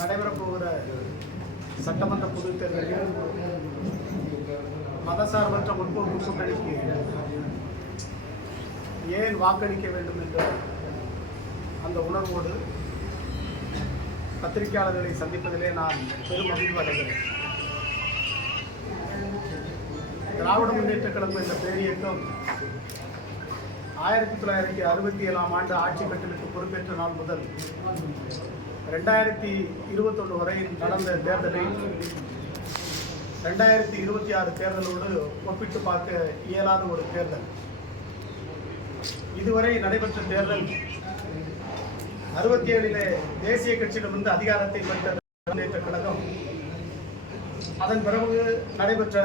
நடைபெறப்போகிற சட்டமன்ற பொதுத் தேர்தலில் மதசார்பற்ற முற்போக்கு கூட்டணிக்கு ஏன் வாக்களிக்க வேண்டும் என்ற அந்த உணர்வோடு பத்திரிகையாளர்களை சந்திப்பதிலே நான் பெரும் மகிழ்வு அடைகிறேன். திராவிட முன்னேற்ற கழகம் என்ற பேரியக்கம் 1967ஆம் ஆண்டு ஆட்சி கட்டலுக்கு பொறுப்பேற்ற நாள் முதல் 2021 வரை நடந்த தேர்தலை 2026 தேர்தலோடு ஒப்பிட்டு பார்க்க இயலாத ஒரு தேர்தல். இதுவரை நடைபெற்ற தேர்தல் 67 தேசிய கட்சியிடமிருந்து அதிகாரத்தை பெற்ற முன்னேற்ற கழகம் அதன் பிறகு நடைபெற்ற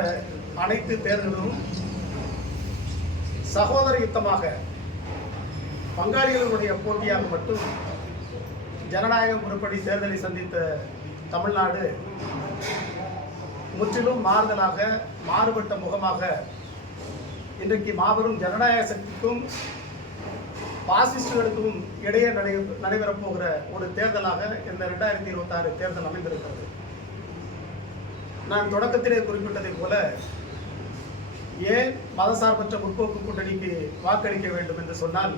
அனைத்து தேர்தல்களும் சகோதர யுத்தமாக பங்காளிகளுடைய போட்டியாக மட்டும் ஜனநாயக முறைப்படி தேர்தலை சந்தித்த தமிழ்நாடு முற்றிலும் மாறுபட்ட முகமாக இன்றைக்கு மாபெரும் ஜனநாயக சக்திக்கும் பாசிஸ்டுகளுக்கும் இடையே நடைபெறப் போகிற ஒரு தேர்தலாக இந்த 2026 தேர்தல் அமைந்திருக்கிறது. நான் தொடக்கத்திலே குறிப்பிட்டதை போல ஏன் மதசார்பற்ற முற்போக்கு கூட்டணிக்கு வாக்களிக்க வேண்டும் என்று சொன்னால்,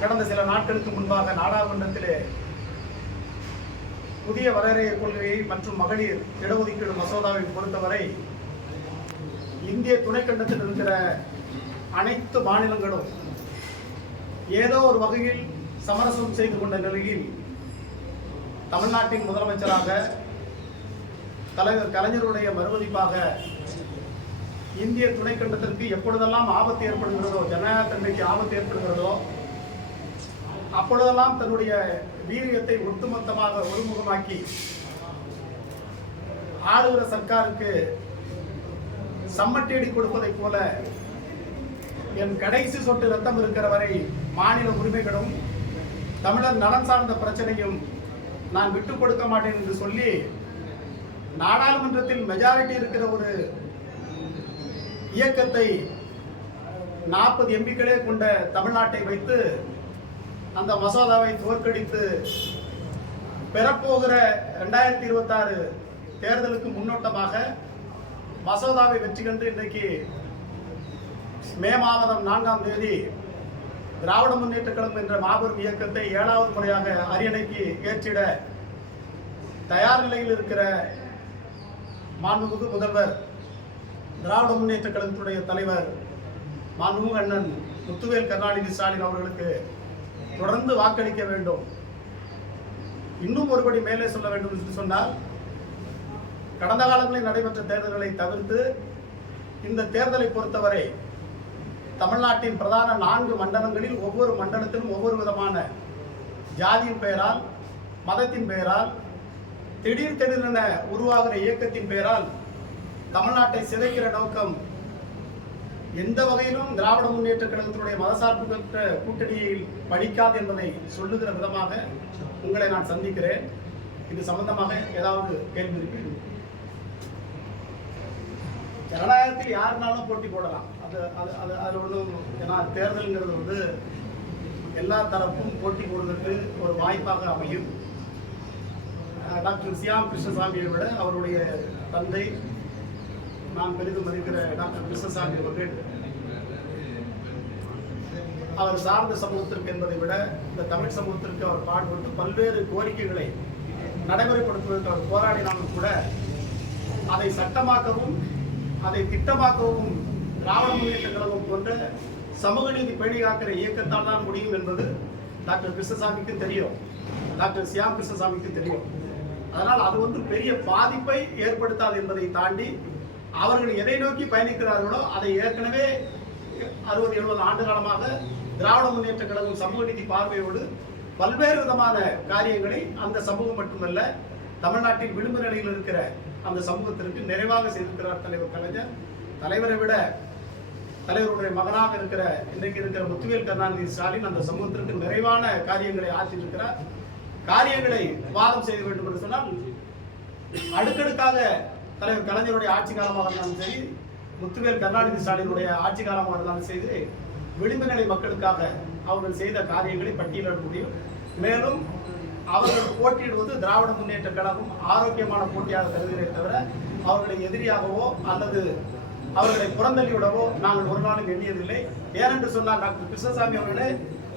கடந்த சில நாட்களுக்கு முன்பாக நாடாளுமன்றத்திலே புதிய வரையறை கொள்கையை மற்றும் மகளிர் இடஒதுக்கீடு மசோதாவை பொறுத்தவரை இந்திய துணைக்கண்டத்தில் இருக்கிற அனைத்து மாநிலங்களும் ஏதோ ஒரு வகையில் சமரசம் செய்து கொண்ட நிலையில் தமிழ்நாட்டின் முதலமைச்சராக தலைவர் கலைஞருடைய மறுமதிப்பாக இந்திய துணைக்கண்டத்திற்கு எப்பொழுதெல்லாம் ஆபத்து ஏற்படுகிறதோ, ஜனநாயக தன்மைக்கு ஆபத்து ஏற்படுகிறதோ, அப்பொழுதெல்லாம் தன்னுடைய வீரியத்தை ஒட்டுமொத்தமாக ஒருமுகமாக்கி ஆளுகிற சர்க்காருக்கு சம்மட்டேடி கொடுப்பதைப் போல என் கடைசி சொட்டு ரத்தம் இருக்கிற வரை மாநில உரிமைகளும் தமிழர் நலன் சார்ந்த பிரச்சனையும் நான் விட்டுக் கொடுக்க மாட்டேன் என்று சொல்லி நாடாளுமன்றத்தில் மெஜாரிட்டி இருக்கிற ஒரு இயக்கத்தை 40 எம்பிக்களே கொண்ட தமிழ்நாட்டை வைத்து அந்த மசோதாவை தோற்கடித்து பெறப்போகிற 2026 தேர்தலுக்கு முன்னோட்டமாக மசோதாவை வெற்றி கண்டு இன்றைக்கு மே மாதம் 4ஆம் தேதி திராவிட முன்னேற்ற கழகம் என்ற மாபெரும் இயக்கத்தை 7வது முறையாக அரியணைக்கு ஏற்றிட தயார் நிலையில் இருக்கிற மாண்புமிகு முதல்வர், திராவிட முன்னேற்ற கழகத்துடைய தலைவர் மாண்புமிகு அண்ணன் முத்துவேல் கருணாநிதி ஸ்டாலின் அவர்களுக்கு தொடர்ந்து வாக்களிக்க வேண்டும். இன்னும் ஒருபடி மேலே சொல்ல வேண்டும் என்று சொன்னால், கடந்த காலங்களில் நடைபெற்ற தேர்தல்களை தவிர்த்து இந்த தேர்தலை பொறுத்தவரை தமிழ்நாட்டின் பிரதான 4 மண்டலங்களில் ஒவ்வொரு மண்டலத்திலும் ஒவ்வொரு விதமான ஜாதியின் பெயரால், மதத்தின் பெயரால், திடீரென உருவாகிற இயக்கத்தின் பெயரால் தமிழ்நாட்டை சிதைக்கிற நோக்கம் எந்த வகையிலும் திராவிட முன்னேற்ற கழகத்தினுடைய மதசார்பு பெற்ற கூட்டணியில் படிக்காது என்பதை சொல்லுகிற விதமாக உங்களை நான் சந்திக்கிறேன். இது சம்பந்தமாக ஏதாவது கேள்வி இருக்கு? ஜனநாயகத்தில் யாருனாலும் போட்டி போடலாம். அது ஒன்றும், ஏன்னா தேர்தல்ங்கிறது எல்லா தரப்பும் போட்டி போடுவதற்கு ஒரு வாய்ப்பாக அமையும். டாக்டர் சியாம் கிருஷ்ணசாமியை விட அவருடைய தந்தை, நான் பெரிதும் மதிக்கிற டாக்டர் கிருஷ்ணசாமி அவர்கள், அவர் சார்ந்த சமூகத்திற்கு என்பதை விட இந்த தமிழ் சமூகத்திற்கு அவர் பாடுபட்டு பல்வேறு கோரிக்கைகளை நடைமுறைப்படுத்துவதற்கு அவர் போராடினாலும் கூட அதை சட்டமாக்கவும் அதை திட்டமாக்கவும் திராவிட முன்னேற்ற கழகம் போன்ற சமூக நீதி பேணி காக்கிற இயக்கத்தால் தான் முடியும் என்பது டாக்டர் கிருஷ்ணசாமிக்கு தெரியும், டாக்டர் சியாம் கிருஷ்ணசாமிக்கு தெரியும். அதனால் அது பெரிய பாதிப்பை ஏற்படுத்தாது என்பதை தாண்டி அவர்கள் எதை நோக்கி பயணிக்கிறார்களோ அதை ஏற்கனவே 60-70 ஆண்டு காலமாக திராவிட முன்னேற்ற கழகம் சமூக நீதி பார்வையோடு பல்வேறு விதமான காரியங்களை அந்த சமூகம் மட்டுமல்ல, தமிழ்நாட்டில் விளிம்பு நிலையில் இருக்கிற அந்த சமூகத்திற்கு நிறைவாக செய்திருக்கிறார் தலைவர் கலைஞர். தலைவரை விட தலைவருடைய மகனாக இருக்கிற இன்றைக்கு இருக்கிற முத்துவேல் கருணாநிதி ஸ்டாலின் அந்த சமூகத்திற்கு நிறைவான காரியங்களை ஆற்றியிருக்கிறார். காரியங்களை வாதம் செய்ய வேண்டும் என்று சொன்னால் அடுக்கடுக்காக தலைவர் கலைஞருடைய ஆட்சி காலமாக இருந்தாலும் சரி, முத்துவேல் கருணாநிதி ஸ்டாலினுடைய ஆட்சி காலமாக இருந்தாலும் சரி, விளிம்பு நிலை மக்களுக்காக அவர்கள் செய்த காரியங்களை பட்டியலிட முடியும். மேலும் அவர்கள் போட்டியிடுவது திராவிட முன்னேற்ற கழகம் ஆரோக்கியமான போட்டியாக கருதுகிறே தவிர அவர்களை எதிரியாகவோ அல்லது அவர்களை புறந்தள்ளிவிடவோ நாங்கள் ஒரு நாளும் எண்ணியதில்லை. ஏனென்று சொன்னால் டாக்டர் கிருஷ்ணசாமி அவர்களே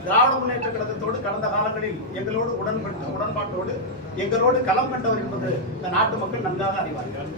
திராவிட முன்னேற்ற கழகத்தோடு கடந்த காலங்களில் எங்களோடு உடன்பாட்டோடு எங்களோடு களம் கண்டவர் என்பது இந்த நாட்டு மக்கள் நன்றாக அறிவார்கள்.